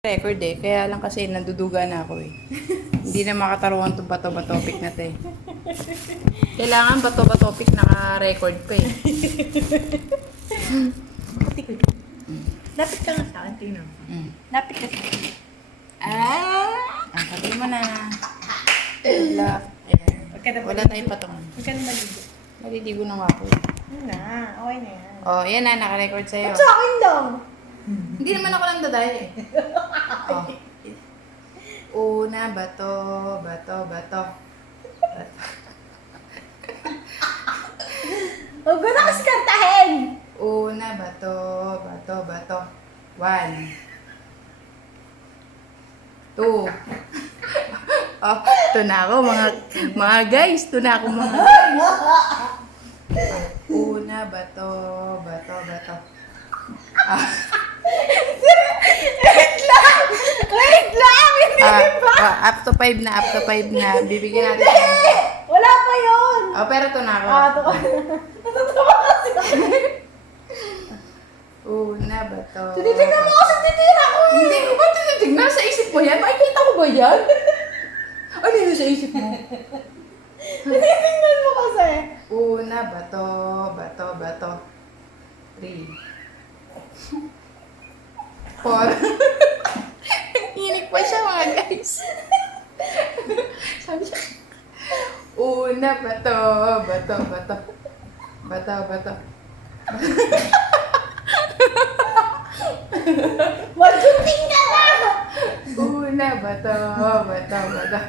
Record eh, kaya lang kasi nanduduga na ako eh. Hindi na makataruhan itong bato-batopic na to eh. Kailangan bato-batopic naka-record pa eh. Puti ko. Lapit ka nga sa akin, tingnan mo. Lapit ka sa akin. Ang sabi mo na. Wala. Ayan. Wala tayong patungan. Huwag ka na maligo. Maliligo na nga ako. Yun na, okay na yan. Oh, yan na, naka-record sa'yo. At sa akin daw. Hindi naman ako lang daday eh. Oh. Una, bato, bato, bato. Bato. Huwag ko na kasi kantahin. Una, bato, bato, bato. 1 2 Oh, ito na ako mga guys. Ito na ako mga guys. Una, bato, bato, bato. Wait lang! Hindi pa! Up to 5 na, up to 5 na. Bibigyan natin. Hindi! Wala pa yun! Oh, pero ito na ako. Ito ka na. Natutuwa kasi ako. Una, bato. Tinitignan mo kasi titira ko eh! Hindi ko ba tinitignan? Sa isip mo yan? Makikita ko ba yan? Ano yun sa isip mo? Tinitignan mo kasi. Una, bato, bato, bato. 3 4 Inik pa siya mga guys. Sabi siya, una, bato, bato, bato. Bato, bato. Mag-shooting ka na! Una, bato, bato, bato.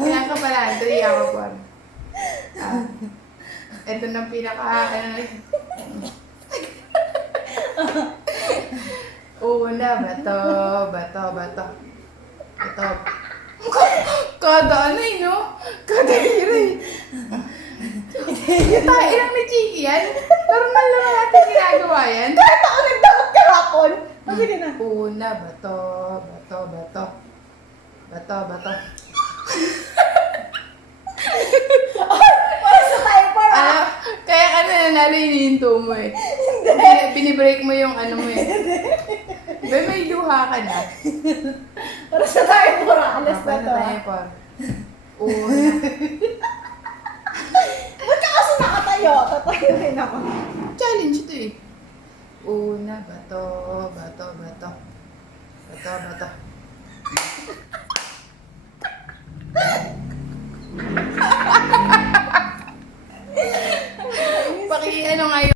Kaya ka pala, ito ako po. Ito na pinaka, Una, bato, bato, bato. Ito. Kada ano eh, no? Kada hira eh. Yung tayo lang ni Chiki yan. Normal naman natin ginagawa yan. Kahit ako nagdapat kahapon. Sige na. Una, bato, bato, bato. Bato, bato. Para sa timer ah! Ah, kaya ka na nanalo hinihinto mo eh. Binibreak mo yung ano mo eh. Ba, may luha ka na. Para sa timer ah! Alas na Paano to tayo ah. pa? Una. Ba't ka kasi nakatayo? Tatayo rin ako. Challenge ito eh. Una, bato, bato, bato. Bato, bato. Paki ano nga yun?